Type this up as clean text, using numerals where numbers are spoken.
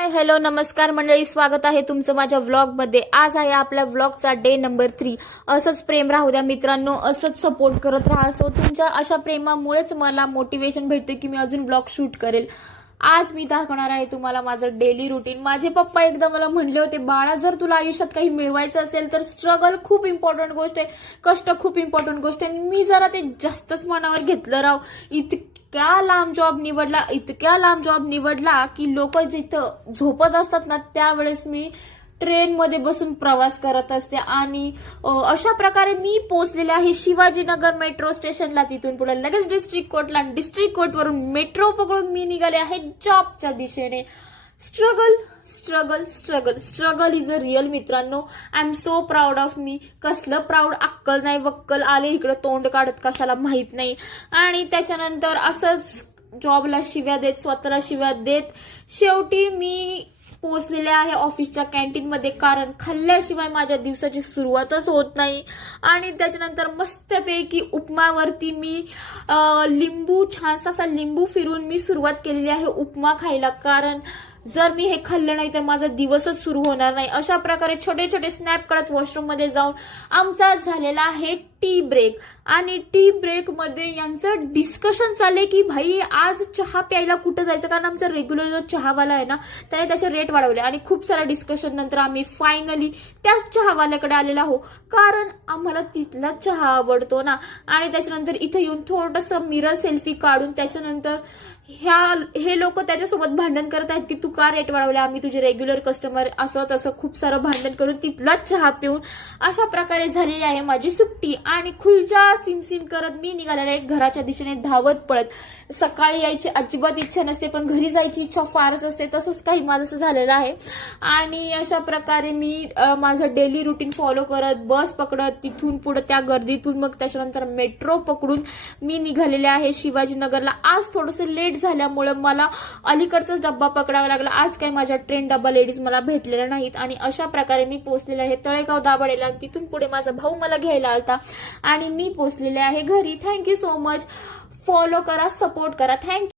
Hi hello नमस्कार मंडळी, स्वागत आहे तुमचं माझ्या व्लॉग मध्ये। आज आहे आपल्या व्लॉगचा डे नंबर 3। असंच प्रेम राहू द्या मित्रांनो, असंच सपोर्ट करत राहा। सो तुमच्या अशा प्रेमामुळेच मला मोटिवेशन भेटते की मी अजून व्लॉग शूट करेल। आज मी दाखवणार आहे तुम्हाला माझं डेली रुटीन। माझे पप्पा एकदा मला म्हणले होते, बाळा जर तुला आयुष्यात काही मिळवायचं असेल तर स्ट्रगल खूप इम्पॉर्टंट गोष्ट आहे, कष्ट खूप इम्पॉर्टंट गोष्ट आहे। मी जरा ते जास्तच मनावर घेतलं राव। इतक्या लांब जॉब निवडला की लोक जिथं झोपत असतात ना त्यावेळेस मी ट्रेन मध्ये बसून प्रवास करत असते। आणि अशा प्रकारे मी पोहोचलेले आहे शिवाजीनगर मेट्रो स्टेशनला। तिथून पुढे लगेच डिस्ट्रिक्ट कोर्टला, डिस्ट्रिक्ट कोर्ट वरून मेट्रो पकडून मी निघाले आहे जॉबच्या दिशेने। Struggle struggle struggle struggle is a real मित्रांनो। I am so proud of me. कसलं प्राऊड, अक्कल नाही वक्कल आले इकडे तोंड काढत कशाला माहित नाही। आणि त्याच्यानंतर असंच जॉबला शिव्या देत, स्वतःला शिव्या देत शेवटी मी पोहोचलेले आहे ऑफिसच्या कॅन्टीन मध्ये, कारण खाल्ल्याशिवाय माझ्या दिवसाची सुरुवातच होत नाही। आणि त्याच्यानंतर मस्तपैकी उपमावरती मी लिंबू, छानसा असा लिंबू फिरून मी सुरुवात केलेली आहे उपमा खायला, कारण जर मी हे खाल्लं नाही तर माझा दिवसच सुरू होणार नाही। अशा प्रकारे छोटे छोटे स्नॅप करत वॉशरूम मध्ये जाऊन आमचा झालेला आहे टी ब्रेक। आणि टी ब्रेक मध्ये यांचं डिस्कशन चाललंय की भाई आज चहा प्यायला कुठं जायचं, कारण आमचा रेग्युलर जो चहावाला आहे ना त्याने त्याचे रेट वाढवले। आणि खूप सारा डिस्कशन नंतर आम्ही फायनली त्याच चहावाल्याकडे आलेला आहो, कारण आम्हाला तिथला चहा आवडतो ना। आणि त्याच्यानंतर इथे येऊन थोडंसं मिरर सेल्फी काढून त्याच्यानंतर हे लोक त्याच्यासोबत भांडण करत आहेत की तू का रेट वाढवले, आम्ही तुझे रेग्युलर कस्टमर, असं तसं खूप सारं भांडण करून तिथलाच चहा पिऊन अशा प्रकारे झालेली आहे माझी सुट्टी। आणि खुलच्या सिमसिम करत मी निघालेले घराच्या दिशेने धावत पळत। सकाळी यायची अजिबात इच्छा नसते पण घरी जायची इच्छा फारच असते, तसंच काही माझं झालेलं आहे। आणि अशा प्रकारे मी माझं डेली रुटीन फॉलो करत बस पकडत तिथून पुढे त्या गर्दीतून मग त्याच्यानंतर मेट्रो पकडून मी निघालेले आहे शिवाजीनगरला। आज थोडंसं लेट झाल्यामुळे मला अलीकडचाच डब्बा पकडावा लागला। आज काही माझ्या ट्रेन डब्बा लेडीज मला भेटलेल्या नाहीत। आणि अशा प्रकारे मी पोहोचलेले आहे तळेगाव दाभाडेला। आणि तिथून पुढे माझा भाऊ मला घ्यायला आलता आणि मी पोहोचलेले आहे घरी। Thank you so much. फॉलो करा, सपोर्ट करा। थँक्यू।